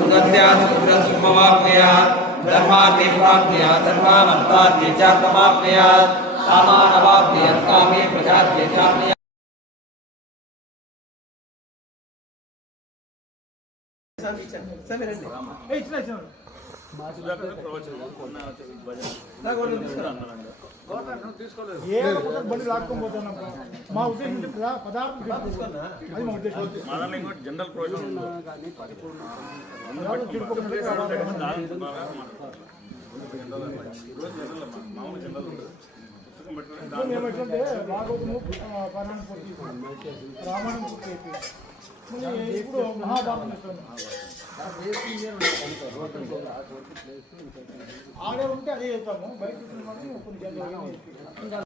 सुन्दस्य सुन्दरसुमवाप्नुयात् धर्मार्थेष्वाप्नुयात् धर्मामन्तार्थे च तमाप्नुयात् कामानवाप्नुयात् कामे प्रजार्थे चाप्नुयात् బండి లాక్కోబోతున్నాం మా ఉద్దేశం పదార్థం అది మా ఉద్దేశం జనరల్ ప్రొవిజన్ మేము ఎట్లంటే భాగవతము పరాణపూర్తి రామాయణం పూర్తి ఇప్పుడు మహాభారతం ఇస్తాను ఆడే ఉంటే అదే చేస్తాము బయట కొన్ని